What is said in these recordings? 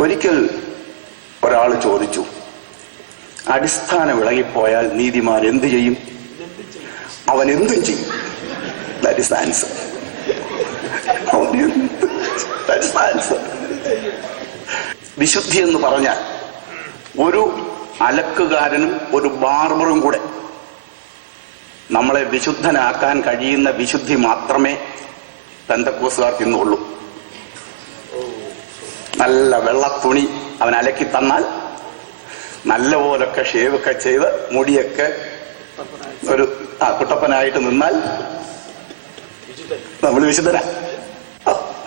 ഒരിക്കൽ ഒരാൾ ചോദിച്ചു, അടിസ്ഥാനം ഇളകിപ്പോയാൽ നീതിമാൻ എന്ത് ചെയ്യും? അവൻ എന്തും ചെയ്യും. That is the answer. That is the answer. വിശുദ്ധി എന്ന് പറഞ്ഞാൽ ഒരു അലക്കുകാരനും ഒരു ബാർബറും കൂടെ നമ്മളെ വിശുദ്ധനാക്കാൻ കഴിയുന്ന വിശുദ്ധി മാത്രമേ പെന്തക്കോസ്തുകാർക്ക് ഇന്നുള്ളൂ. നല്ല വെള്ളത്തുണി അവൻ അലക്കി തന്നാൽ, നല്ലപോലൊക്കെ ഷേവൊക്കെ ചെയ്ത് മുടിയൊക്കെ ഒരു കുട്ടപ്പനായിട്ട് നിന്നാൽ നമ്മൾ വിശുദ്ധനാ.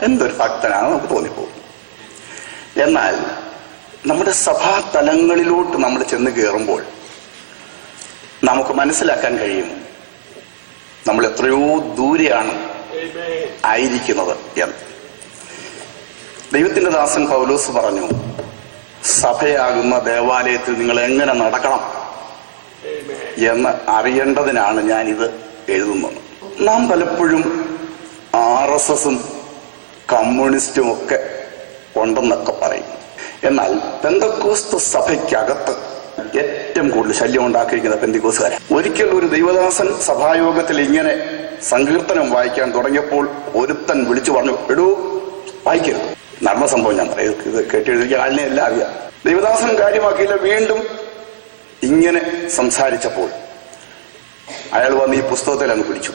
എന്തൊരു ഭക്തനാണ് നമുക്ക് തോന്നിപ്പോകും. എന്നാൽ നമ്മുടെ സഭാ തലങ്ങളിലോട്ട് നമ്മൾ ചെന്ന് കയറുമ്പോൾ നമുക്ക് മനസ്സിലാക്കാൻ കഴിയും നമ്മൾ എത്രയോ ദൂരെയാണ് ആയിരിക്കുന്നത് എന്ന്. ദൈവത്തിന്റെ ദാസൻ പൗലോസ് പറഞ്ഞു, സഭയാകുന്ന ദേവാലയത്തിൽ നിങ്ങൾ എങ്ങനെ നടക്കണം എന്ന് അറിയേണ്ടതിനാണ് ഞാനിത് എഴുതുന്നത്. നാം പലപ്പോഴും RSSും കമ്മ്യൂണിസ്റ്റും ഒക്കെ ഉണ്ടെന്നൊക്കെ പറയും. എന്നാൽ പെന്തക്കോസ്ത് സഭയ്ക്കകത്ത് ഏറ്റവും കൂടുതൽ ശല്യം ഉണ്ടാക്കിയിരിക്കുന്ന പെന്തക്കോസ്തുകാരെ. ഒരിക്കൽ ഒരു ദൈവദാസൻ സഭായോഗത്തിൽ ഇങ്ങനെ സങ്കീർത്തനം വായിക്കാൻ തുടങ്ങിയപ്പോൾ ഒരുത്തൻ വിളിച്ചു പറഞ്ഞു, എടൂ വായിക്കരുത്. നടന്ന സംഭവം ഞാൻ പറയാം, ഇത് കേട്ടെഴുതിയ ആളിനെ എല്ലാം അറിയാം. ദൈവദാസൻ കാര്യമാക്കിയില്ല. വീണ്ടും ഇങ്ങനെ സംസാരിച്ചപ്പോൾ അയാൾ വന്ന് ഈ പുസ്തകത്തിൽ അങ്ങ് പിടിച്ചു.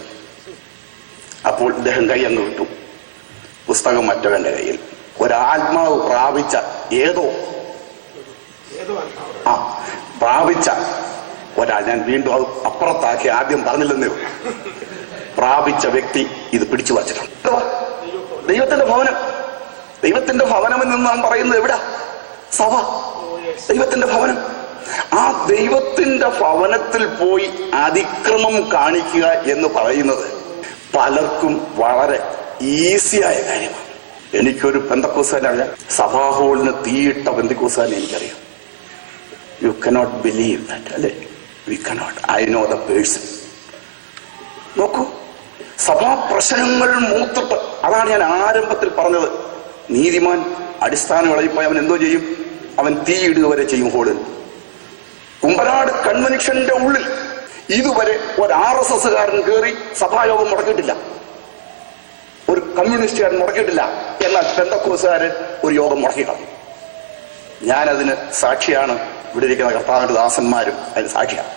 അപ്പോൾ ഇദ്ദേഹം കൈ അങ്ങ് വിട്ടു. പുസ്തകം മറ്റവന്റെ കയ്യിൽ. ഒരാത്മാവ് പ്രാപിച്ച പ്രാപിച്ച ഒരാൾ, ഞാൻ വീണ്ടും അത് അപ്പുറത്താക്കി, ആദ്യം പറഞ്ഞില്ലെന്നേ, പ്രാപിച്ച വ്യക്തി ഇത് പിടിച്ചു വച്ചിട്ടുണ്ട്. ദൈവത്തിന്റെ ഭവനം. ദൈവത്തിന്റെ ഭവനമെന്ന് നാം പറയുന്നത് എവിടാ? സഭ. ദൈവത്തിന്റെ ഭവനം. ആ ദൈവത്തിന്റെ ഭവനത്തിൽ പോയി അതിക്രമം കാണിക്കുക എന്ന് പറയുന്നത് പലർക്കും വളരെ ഈസിയായ കാര്യമാണ്. എനിക്കൊരു പെന്തക്കോസ്തുകാരനെ അറിയാം, സഭാ ഹോളിന് തീയിട്ട പെന്തക്കോസ്തുകാരനെ എനിക്കറിയാം. യു കനോട്ട് ബിലീവ് ദാറ്റ്, അല്ലെ? We cannot. I know the person. നോക്കൂ, സഭാ പ്രശ്നങ്ങൾ മൂത്തിട്ട്, അതാണ് ഞാൻ ആരംഭത്തിൽ പറഞ്ഞത്. നീതിമാൻ അടിസ്ഥാനം ഇളകിപ്പോയി അവൻ എന്തോ ചെയ്യും? അവൻ തീയിടുക വരെ ചെയ്യും ഹോളിൽ. കുമ്പനാട് കൺവെൻഷന്റെ ഉള്ളിൽ ഇതുവരെ ഒരു RSSകാരൻ കയറി സഭായോഗം മുടക്കിയിട്ടില്ല, ഒരു കമ്മ്യൂണിസ്റ്റുകാരൻ മുടക്കിയിട്ടില്ല. എന്നാൽ പെന്തക്കോസ്തുകാരൻ ഒരു യോഗം മുടക്കിക്കളഞ്ഞു. ഞാനതിന് സാക്ഷിയാണ്. ഇവിടെ ഇരിക്കുന്ന കർത്താവിന്റെ ദാസന്മാരും അതിന് സാക്ഷിയാണ്.